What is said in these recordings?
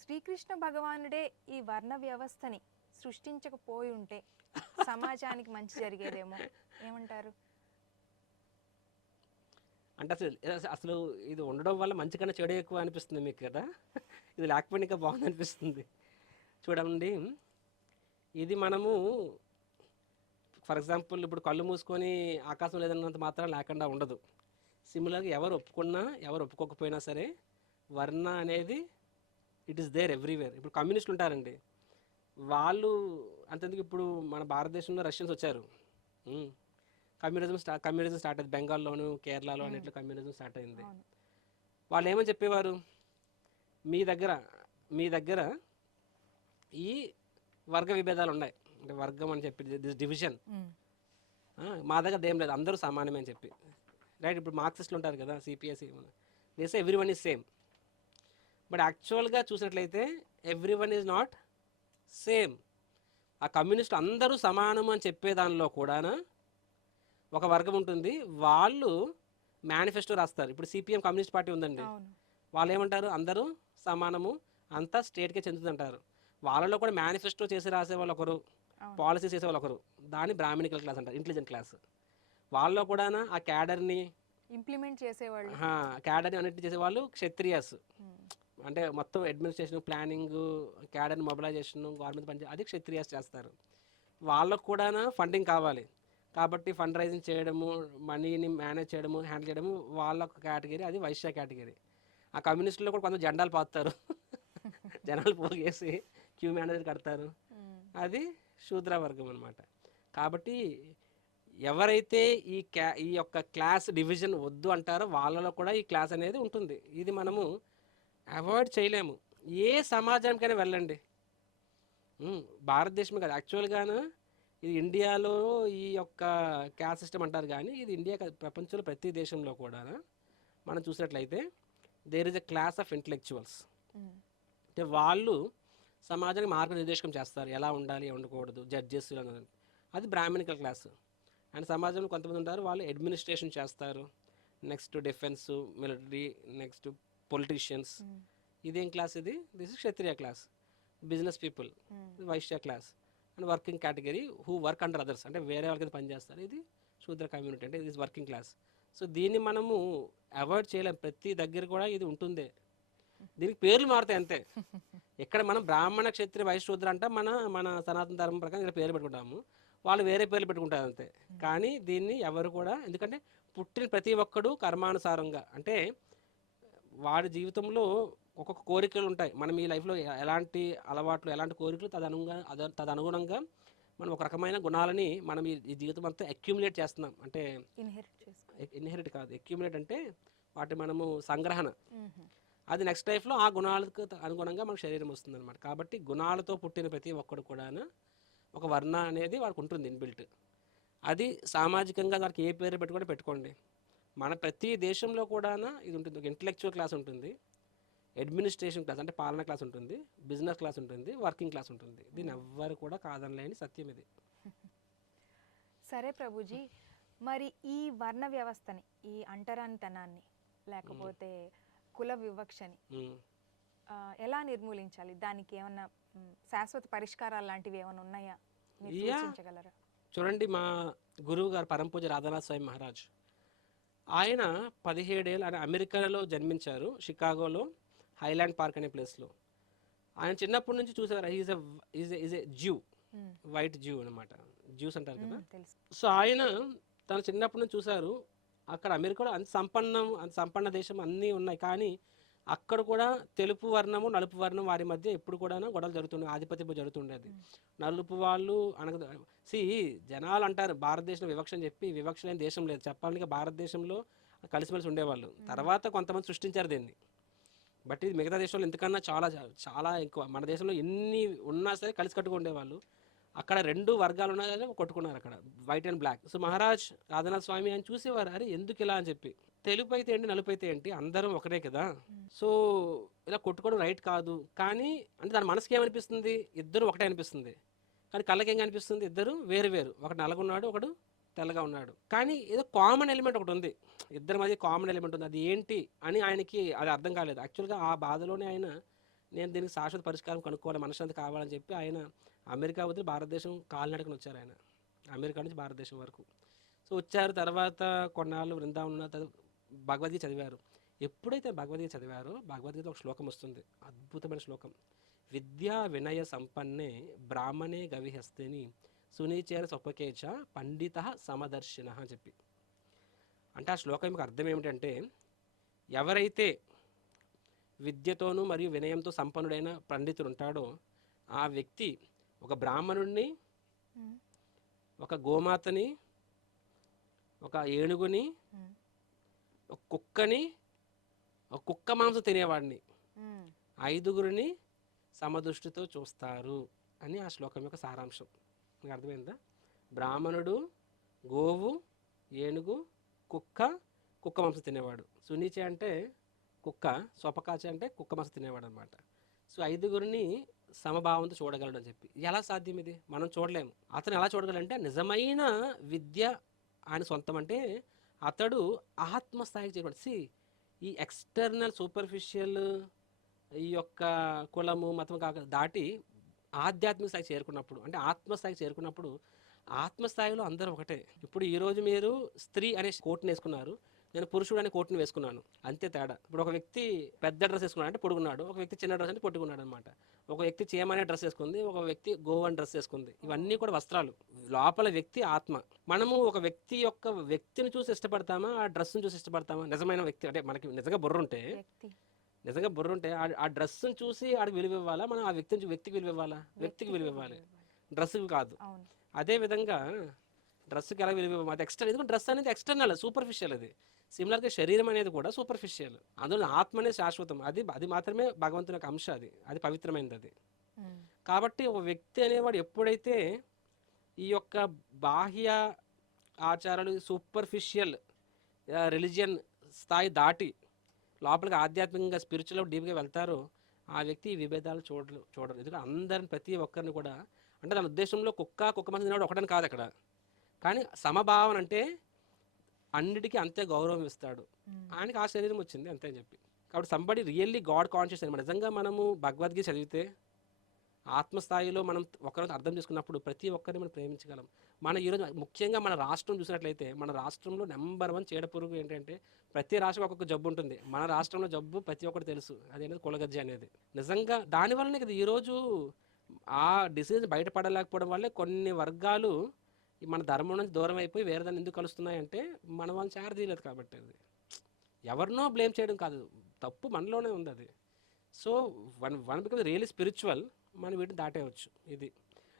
శ్రీకృష్ణ భగవానుడే ఈ వర్ణ వ్యవస్థని సృష్టించకపోయి ఉంటే సమాజానికి మంచి జరిగేదేమో. ఏమంటారు? అంటే అసలు అసలు ఇది ఉండడం వల్ల మంచి కన్నా చెడు ఎక్కువ అనిపిస్తుంది మీకు కదా? ఇది లేకపోయినా ఇంకా బాగుంది అనిపిస్తుంది. చూడండి ఇది మనము ఫర్ ఎగ్జాంపుల్ ఇప్పుడు కళ్ళు మూసుకొని ఆకాశం లేదన్నంత మాత్రం లేకుండా ఉండదు. సిమిలర్గా ఎవరు ఒప్పుకున్నా ఎవరు ఒప్పుకోకపోయినా సరే వర్ణ అనేది ఇట్ ఈస్ దేర్ ఎవ్రీవేర్. ఇప్పుడు కమ్యూనిస్టులు ఉంటారండి. వాళ్ళు అంతెందుకు ఇప్పుడు మన భారతదేశంలో రష్యన్స్ వచ్చారు. కమ్యూనిజం స్టా కమ్యూనిజం స్టార్ట్ అయింది. బెంగాల్లోను కేరళలో అన్నిట్లో కమ్యూనిజం స్టార్ట్ అయింది. వాళ్ళు ఏమని చెప్పేవారు? మీ దగ్గర మీ దగ్గర ఈ వర్గ విభేదాలు ఉన్నాయి అంటే వర్గం అని చెప్పి దిస్ డివిజన్. మా దగ్గర ఏం లేదు. అందరూ సమానమే అని చెప్పి. రైట్ ఇప్పుడు మార్క్సిస్టులు ఉంటారు కదా సిపిఎస్సి దేశ every one is same. But యాక్చువల్గా చూసినట్లయితే every one is not same ఆ కమ్యూనిస్ట్ అందరూ సమానం అని చెప్పే దానిలో కూడా ఒక వర్గం ఉంటుంది. వాళ్ళు మేనిఫెస్టో రాస్తారు. ఇప్పుడు సిపిఎం కమ్యూనిస్ట్ పార్టీ ఉందండి. వాళ్ళు ఏమంటారు అందరూ సమానము. అంతా స్టేట్కే చెందుతుంటారు వాళ్ళలో కూడా మేనిఫెస్టో చేసి రాసే వాళ్ళు ఒకరు. పాలసీ చేసే వాళ్ళు ఒకరు. దాన్ని బ్రాహ్మణికల్ క్లాస్ అంటారు ఇంటెలిజెంట్ క్లాస్ వాళ్ళలో కూడా ఆ క్యాడర్ని ఇంప్లిమెంట్ చేసేవాళ్ళు. క్యాడర్ని అన్నిటి చేసే వాళ్ళు క్షత్రియాస్. అంటే మొత్తం administration planning cadre mobilization government పని అది క్షత్రియాస్ చేస్తారు. వాళ్ళకు కూడా ఫండింగ్ కావాలి. కాబట్టి ఫండ్ రైజింగ్ చేయడము మనీని మేనేజ్ చేయడము హ్యాండిల్ చేయడము వాళ్ళ కేటగిరీ అది వైశ్య కేటగిరీ ఆ కమ్యూనిస్టులో కూడా కొంత జెండాలు పాతారు జనాలు పోగేసి క్యూ మేనేజర్ కడతారు. అది శూద్ర వర్గం అనమాట కాబట్టి ఎవరైతే ఈ క్లా ఈ యొక్క క్లాస్ డివిజన్ వద్దు అంటారో వాళ్ళలో కూడా ఈ క్లాస్ అనేది ఉంటుంది. ఇది మనము అవాయిడ్ చేయలేము. ఏ సమాజానికైనా వెళ్ళండి. ఉమ్, భారతదేశమే కాదు. యాక్చువల్గాను ఇది ఇండియాలో ఈ యొక్క క్యాస్ట్ సిస్టమ్ అంటారు కానీ ఇది ఇండియా కాదు, ప్రపంచంలో ప్రతి దేశంలో కూడా మనం చూసినట్లయితే there is a class of intellectuals అంటే వాళ్ళు సమాజానికి మార్గనిర్దేశకం చేస్తారు. ఎలా ఉండాలి ఉండకూడదు జడ్జెస్ అది బ్రాహ్మణికల్ క్లాస్ అండ్ సమాజంలో కొంతమంది ఉంటారు వాళ్ళు అడ్మినిస్ట్రేషన్ చేస్తారు. Next defence military next politicians um, ఇదేం క్లాస్ ఇది? This is Kshatriya class business people Vaishya class and working category who work under others అంటే వేరే వాళ్ళ కింద పనిచేస్తారు. ఇది శూద్ర కమ్యూనిటీ అంటే ఇది వర్కింగ్ క్లాస్ సో దీన్ని మనము అవాయిడ్ చేయలేం. ప్రతి దగ్గర కూడా ఇది ఉంటుందే. దీనికి పేర్లు మారుతాయి అంతే. ఇక్కడ మనం బ్రాహ్మణ క్షత్రియ వైశ్య శూద్ర అంటే మన మన సనాతన ధర్మం ప్రకారం ఇక్కడ పేరు పెట్టుకుంటాము. వాళ్ళు వేరే పేర్లు పెట్టుకుంటారు అంతే. కానీ దీన్ని ఎవరు కూడా ఎందుకంటే పుట్టిన ప్రతి ఒక్కడు కర్మానుసారంగా. అంటే వాడి జీవితంలో ఒక్కొక్క కోరికలు ఉంటాయి. మనం ఈ లైఫ్లో ఎలాంటి అలవాట్లు ఎలాంటి కోరికలు తదనుగుణంగా తదనుగుణంగా మనం ఒక రకమైన గుణాలని మనం ఈ జీవితం అంతా అక్యుములేట్ చేస్తున్నాం. అంటే ఇన్హెరిట్ కాదు. అక్యుములేట్ అంటే వాటి మనము సంగ్రహణ. అది నెక్స్ట్ లైఫ్లో ఆ గుణాలకు అనుగుణంగా మన శరీరం వస్తుంది అనమాట కాబట్టి గుణాలతో పుట్టిన ప్రతి ఒక్కడు కూడా ఒక వర్ణ అనేది వాడికి ఉంటుంది ఇన్బిల్ట్. అది సామాజికంగా దానికి ఏ పేరు పెట్టుకుంటే పెట్టుకోండి. మన ప్రతి దేశంలో కూడా ఇది ఉంటుంది. ఒక ఇంటలెక్చువల్ క్లాస్ ఉంటుంది. అడ్మినిస్ట్రేషన్ క్లాస్ అంటే పాలన క్లాస్ ఉంటుంది. బిజినెస్ క్లాస్ ఉంటుంది. వర్కింగ్ క్లాస్ ఉంటుంది. దీన్ని ఎవ్వరు కూడా కాదనలేని సత్యం ఇది. సరే ప్రభుజీ మరి ఈ వర్ణ వ్యవస్థని ఈ అంటరానితనాన్ని లేకపోతే కుల వివక్షని. ఆ, ఎలా నిర్మూలించాలి? దానికి ఏమన్నా శాశ్వత పరిష్కారాలు లాంటివి ఏమైనా ఉన్నాయా? చూడండి మా గురువు గారు పరంపూజ రాధానాథ్ స్వామి మహారాజ్. ఆయన పదిహేడేళ్ళు ఆయన అమెరికాలో జన్మించారు షికాగోలో హైలాండ్ పార్క్ అనే ప్లేస్లో. ఆయన చిన్నప్పటి నుంచి చూసేవారు is is is a Jew white Jew అనమాట జ్యూస్ అంటారు కదా. సో ఆయన తన చిన్నప్పటి నుంచి చూశారు అక్కడ అమెరికాలో అంత సంపన్నం అంత సంపన్న దేశం అన్నీ ఉన్నాయి. కానీ అక్కడ కూడా తెలుపు వర్ణము నలుపు వర్ణం వారి మధ్య ఎప్పుడు కూడా గొడవలు జరుగుతుండే ఆధిపత్యం జరుగుతుండేది. నలుపు వాళ్ళు అనగ సి జనాలు అంటారు భారతదేశం వివక్ష అని చెప్పి వివక్ష లేని దేశం లేదు. చెప్పాలంటే భారతదేశంలో కలిసిమెలిసి ఉండేవాళ్ళు. తర్వాత కొంతమంది సృష్టించారు దీన్ని. బట్ ఇది మిగతా దేశంలో ఎందుకన్నా చాలా చాలా ఎక్కువ. మన దేశంలో ఎన్ని ఉన్నా సరే కలిసి కట్టుకు ఉండేవాళ్ళు. అక్కడ రెండు వర్గాలు ఉన్నా సరే కొట్టుకున్నారు అక్కడ white and black. So Maharaj Radhanath Swami అని చూసేవారు అరే ఎందుకు ఇలా అని చెప్పి. తెలుపు అయితే ఏంటి నలుపు అయితే ఏంటి అందరం ఒకటే కదా. సో ఇలా కొట్టుకోవడం రైట్ కాదు. కానీ అంటే దాని మనసుకి ఏమనిపిస్తుంది? ఇద్దరు ఒకటే అనిపిస్తుంది. కానీ కళ్ళకి ఏం కనిపిస్తుంది? ఇద్దరు వేరు వేరు. ఒకటి నల్లగున్నాడు ఒకడు తెల్లగా ఉన్నాడు. కానీ ఏదో కామన్ ఎలిమెంట్ ఒకటి ఉంది. ఇద్దరి మధ్య కామన్ ఎలిమెంట్ ఉంది. అది ఏంటి అని ఆయనకి అది అర్థం కాలేదు. యాక్చువల్గా ఆ బాధలోనే ఆయన నేను దీనికి శాశ్వత పరిష్కారం కనుక్కోవాలి మనశ్శాంతి కావాలని చెప్పి ఆయన అమెరికా వదిలి భారతదేశం కాలినడకన వచ్చారు ఆయన. అమెరికా నుంచి భారతదేశం వరకు. సో వచ్చారు తర్వాత కొన్నాళ్ళు బృందావనం భగవద్గీత చదివారు. ఎప్పుడైతే భగవద్గీత చదివారో భగవద్గీత ఒక శ్లోకం వస్తుంది. అద్భుతమైన శ్లోకం. విద్యా వినయ సంపన్నే బ్రాహ్మణే గవిహస్తేని సునీచేన స్వపకేచ పండిత సమదర్శిన అని చెప్పి. అంటే ఆ శ్లోకం యొక్క అర్థం ఏమిటంటే ఎవరైతే విద్యతోనూ మరియు వినయంతో సంపన్నుడైన పండితుడు ఉంటాడో ఆ వ్యక్తి ఒక బ్రాహ్మణుడిని ఒక గోమాతని ఒక ఏనుగుని ఒక కుక్కని ఒక కుక్క మాంసం తినేవాడిని. ఐదుగురిని సమదృష్టితో చూస్తారు అని ఆ శ్లోకం యొక్క సారాంశం. మీకు అర్థమైందా? బ్రాహ్మణుడు గోవు ఏనుగు కుక్క కుక్క మాంసం తినేవాడు. సునీచి అంటే కుక్క స్వపకాచి అంటే కుక్క మాంసం తినేవాడు అనమాట సో ఐదుగురిని సమభావంతో చూడగలడు అని చెప్పి. ఎలా సాధ్యం ఇది? మనం చూడలేము. అతను ఎలా చూడగలంటే నిజమైన విద్య ఆయన సొంతం అంటే అతడు ఆత్మస్థాయికి చేరుకోండి సి ఈ ఎక్స్టర్నల్ సూపర్ఫిషియల్ ఈ యొక్క కులము మతం కాక దాటి ఆధ్యాత్మిక స్థాయికి చేరుకున్నప్పుడు అంటే ఆత్మస్థాయికి చేరుకున్నప్పుడు ఆత్మస్థాయిలో అందరూ ఒకటే. ఇప్పుడు ఈరోజు మీరు స్త్రీ అనే కోట్ని వేసుకున్నారు. నేను పురుషుడు అనే కోట్ని వేసుకున్నాను. అంతే తేడా. ఇప్పుడు ఒక వ్యక్తి పెద్ద డ్రెస్ వేసుకున్నాడు అంటే పొడుగున్నాడు. ఒక వ్యక్తి చిన్న డ్రెస్ అంటే పొట్టుకున్నాడు అనమాట ఒక వ్యక్తి చీమనే డ్రెస్ వేసుకుంది. ఒక వ్యక్తి గోవన్ డ్రెస్ వేసుకుంది. ఇవన్నీ కూడా వస్త్రాలు. లోపల వ్యక్తి ఆత్మ. మనము ఒక వ్యక్తి యొక్క వ్యక్తిని చూసి ఇష్టపడతామా? ఆ డ్రెస్ని చూసి ఇష్టపడతామా? నిజమైన వ్యక్తి. అంటే మనకి నిజంగా బుర్ర ఉంటే నిజంగా బుర్ర ఉంటే ఆ- డ్రెస్ని చూసి ఆడికి విలువ ఇవ్వాలా? మనం ఆ వ్యక్తిని వ్యక్తికి విలువ ఇవ్వాలా? వ్యక్తికి విలువ ఇవ్వాలి. డ్రెస్కి కాదు. అదే విధంగా డ్రెస్కి ఎలా విలువ అది ఎక్స్టర్నల్ ఎందుకంటే డ్రెస్ అనేది ఎక్స్టర్నల్ సూపర్ఫిషియల్ అది. సిమిలర్గా శరీరం అనేది కూడా సూపర్ఫిషియల్ అందులో ఆత్మ అనేది శాశ్వతం. అది అది మాత్రమే భగవంతుని యొక్క అంశ అది. అది పవిత్రమైనది అది. కాబట్టి ఒక వ్యక్తి అనేవాడు ఎప్పుడైతే ఈ యొక్క బాహ్య ఆచారాలు సూపర్ఫిషియల్ రిలీజియన్ స్థాయి దాటి లోపలికి ఆధ్యాత్మికంగా స్పిరిచువల్ డీప్గా వెళ్తారో ఆ వ్యక్తి ఈ విభేదాలు చూడరు చూడరు. ఎందుకంటే అందరిని ప్రతి ఒక్కరిని కూడా అంటే దాని ఉద్దేశంలో కుక్క కుక్క మంది తినేవాడు ఒకటని కాదు అక్కడ. కానీ సమభావన అంటే అన్నిటికీ అంతే గౌరవం ఇస్తాడు. ఆయనకి ఆ శరీరం వచ్చింది అంతే అని చెప్పి. కాబట్టి సంబడి రియల్లీ గాడ్ కాన్షియస్ అనమాట నిజంగా మనము భగవద్గీత చదివితే ఆత్మస్థాయిలో మనం ఒకరిని అర్థం చేసుకున్నప్పుడు ప్రతి ఒక్కరిని మనం ప్రేమించగలం. మన ఈరోజు ముఖ్యంగా మన రాష్ట్రం చూసినట్లయితే మన రాష్ట్రంలో నెంబర్ వన్ చీడ పురుగు ఏంటంటే ప్రతి రాష్ట్రం ఒక్కొక్క జబ్బు ఉంటుంది. మన రాష్ట్రంలో జబ్బు ప్రతి ఒక్కటి తెలుసు. అదేంటి కులగజ్జి అనేది. నిజంగా దానివల్లనే కదా ఈరోజు ఆ డిసీజ్ బయటపడలేకపోవడం వల్లే కొన్ని వర్గాలు మన ధర్మం నుంచి దూరం అయిపోయి వేరే దాన్ని ఎందుకు కలుస్తున్నాయంటే మన వాళ్ళని చేరదీయలేదు కాబట్టి అది. ఎవరినో బ్లేమ్ చేయడం కాదు. తప్పు మనలోనే ఉంది అది. So one one become really spiritual మనం వీటిని దాటేయవచ్చు. ఇది.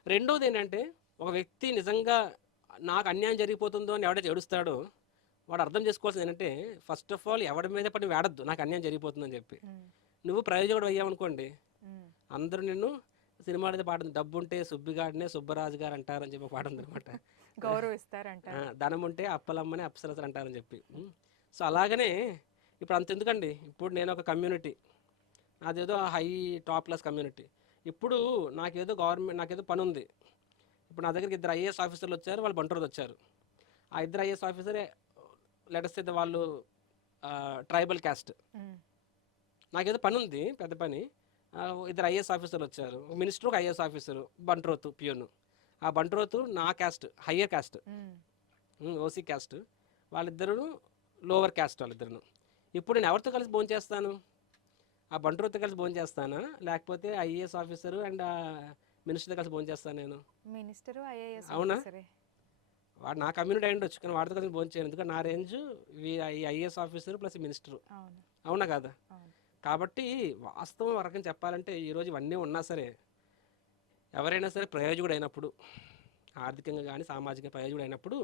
రెండోది ఏంటంటే ఒక వ్యక్తి నిజంగా నాకు అన్యాయం జరిగిపోతుందో అని ఎవడైతే ఏడుస్తాడో వాడు అర్థం చేసుకోవాల్సింది ఏంటంటే ఫస్ట్ ఆఫ్ ఆల్ ఎవడి మీద పడి వేడద్దు. నాకు అన్యాయం జరిగిపోతుందని చెప్పి. నువ్వు ప్రయోజకుడు అయ్యావనుకోండి. అందరూ నిన్ను సినిమాలో అయితే పాడుతుంది. డబ్బు ఉంటే సుబ్బిగాడినే సుబ్బరాజు గారు అంటారని చెప్పి పాట అనమాట గౌరవిస్తారంట ధనం ఉంటే అప్పలమ్మని అప్సరసలు అంటారని చెప్పి. సో అలాగనే ఇప్పుడు అంత ఎందుకండి? ఇప్పుడు నేను ఒక కమ్యూనిటీ. నాదేదో హై టాప్ క్లాస్ కమ్యూనిటీ. ఇప్పుడు నాకేదో గవర్నమెంట్ నాకేదో పని ఉంది ఇప్పుడు నా దగ్గరికి ఇద్దరు ఐఏఎస్ ఆఫీసర్లు వచ్చారు వాళ్ళు బంటూరు వచ్చారు. ఆ ఇద్దరు ఐఏఎస్ ఆఫీసరే లెటర్స్ అయితే వాళ్ళు ట్రైబల్ క్యాస్ట్. నాకేదో పని ఉంది పెద్ద పని. ఇద్దరు ఐఏఎస్ ఆఫీసర్లు వచ్చారు. మినిస్టర్ ఒక ఐఏఎస్ ఆఫీసరు. బంట్రోతు పియోను. ఆ బంట్రోతు నా caste higher caste. OC caste. వాళ్ళిద్దరు లోవర్ క్యాస్ట్ వాళ్ళిద్దరు. ఇప్పుడు నేను ఎవరితో కలిసి భోజనం చేస్తాను? ఆ బంట్రోతో కలిసి భోజనం చేస్తానా? లేకపోతే ఐఏఎస్ ఆఫీసరు అండ్ మినిస్టర్తో కలిసి భోజనం చేస్తాను నేను? మినిస్టరు ఐఏఎస్ అవునా? సరే వాడు నా కమ్యూనిటీ అయి ఉండొచ్చు కానీ వాడితో కలిసి భోజనం చేయను. ఎందుకంటే నా రేంజ్ ఈ ఐఏఎస్ ఆఫీసర్ ప్లస్ మినిస్టరు. అవును. కదా? కాబట్టి వాస్తవం వరకం చెప్పాలంటే ఈరోజు ఇవన్నీ ఉన్నా సరే ఎవరైనా సరే ప్రయోజకుడు అయినప్పుడు ఆర్థికంగా కానీ సామాజిక ప్రయోజకుడు అయినప్పుడు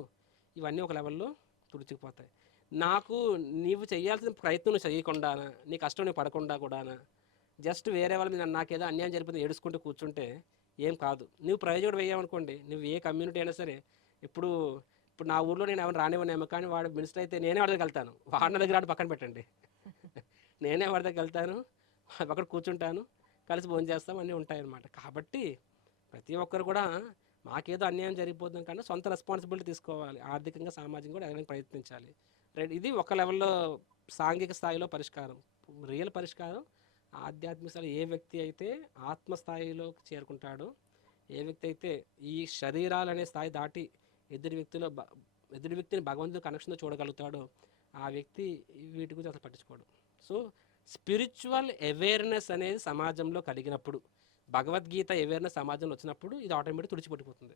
ఇవన్నీ ఒక లెవెల్లో తుడిచిపోతాయి నాకు నీవు చేయాల్సిన ప్రయత్నం నువ్వు చేయకుండానా నీ కష్టం నువ్వు పడకుండా కూడానా జస్ట్ వేరే వాళ్ళ మీద నాకేదో అన్యాయం జరిపోతే ఏడుచుకుంటూ కూర్చుంటే ఏం కాదు. నువ్వు ప్రయోజకుడు వేయామనుకోండి నువ్వు ఏ కమ్యూనిటీ అయినా సరే ఇప్పుడు ఇప్పుడు నా ఊర్లో నేను ఎవరు రానివ్వనేమో కానీ వాడు మినిస్టర్ అయితే నేనే వాడి వెళ్తాను. వాడిన దగ్గర వాడు పక్కన పెట్టండి. నేనే వాడి వెళ్తాను అక్కడ కూర్చుంటాను కలిసి భోజనం చేస్తాం అన్నీ ఉంటాయన్నమాట. కాబట్టి ప్రతి ఒక్కరు కూడా మాకేదో అన్యాయం జరిగిపోతుంది కానీ సొంత రెస్పాన్సిబిలిటీ తీసుకోవాలి. ఆర్థికంగా సామాజికంగా కూడా ఎదగడానికి ప్రయత్నించాలి. ఇది ఒక లెవెల్లో సాంఘిక స్థాయిలో పరిష్కారం. రియల్ పరిష్కారం ఆధ్యాత్మిక స్థాయిలో ఏ వ్యక్తి అయితే ఆత్మస్థాయిలోకి చేరుకుంటాడో ఏ వ్యక్తి అయితే ఈ శరీరాలు అనే స్థాయి దాటి ఎదుటి వ్యక్తిలో ఎదుటి వ్యక్తిని భగవంతుడు కనెక్షన్తో చూడగలుగుతాడో ఆ వ్యక్తి వీటి గురించి అసలు పట్టించుకోడు. సో స్పిరిచువల్ అవేర్నెస్ అనేది సమాజంలో కలిగినప్పుడు భగవద్గీత అవేర్నెస్ సమాజంలో వచ్చినప్పుడు ఇది ఆటోమేటిక్ తుడిచిపెట్టిపోతుంది.